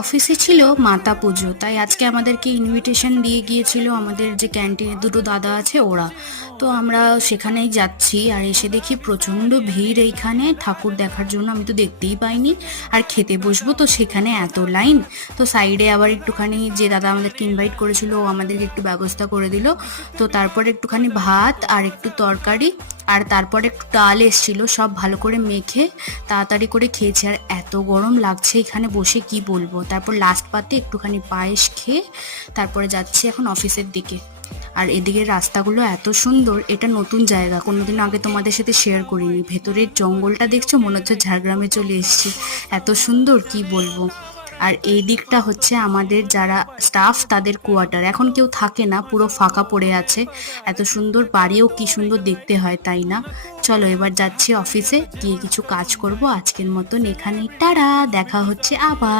অফিসে ছিল মাতা পুজো, তাই আজকে আমাদেরকে ইনভিটেশন দিয়ে গিয়েছিল আমাদের যে ক্যান্টিনে দুটো দাদা আছে ওরা। তো আমরা সেখানেই যাচ্ছি, আর এসে দেখি প্রচণ্ড ভিড় এইখানে ঠাকুর দেখার জন্য। আমি তো দেখতেই পাইনি, আর খেতে বসবো তো সেখানে এত লাইন। তো সাইডে আবার একটুখানি যে দাদা আমাদেরকে ইনভাইট করেছিল ও আমাদেরকে একটু ব্যবস্থা করে দিল। তো তারপরে একটুখানি ভাত আর একটু তরকারি, আর তারপরে একটু ডাল এসেছিল, সব ভালো করে মেখে তাড়াতাড়ি করে খেয়েছি। আর এত গরম লাগছে এখানে বসে কি বলবো। তারপর লাস্ট পাতে একটুখানি পায়েস খেয়ে তারপরে যাচ্ছি এখন অফিসের দিকে। আর এদিকের রাস্তাগুলো এত সুন্দর, এটা নতুন জায়গা, কোনোদিন আগে তোমাদের সাথে শেয়ার করিনি। ভেতরের জঙ্গলটা দেখছো, মনে হচ্ছে ঝাড়গ্রামে চলে এসেছি, এত সুন্দর কি বলবো। আর এই দিকটা হচ্ছে আমাদের যারা স্টাফ তাদের কোয়ার্টার, এখন কেউ থাকে না, পুরো ফাঁকা পড়ে আছে। এত সুন্দর বাড়িও কি সুন্দর দেখতে হয়, তাই না? চলো এবার যাচ্ছি অফিসে, গিয়ে কিছু কাজ করব। আজকের মতন এখানেই টাটা, দেখা হচ্ছে আবার।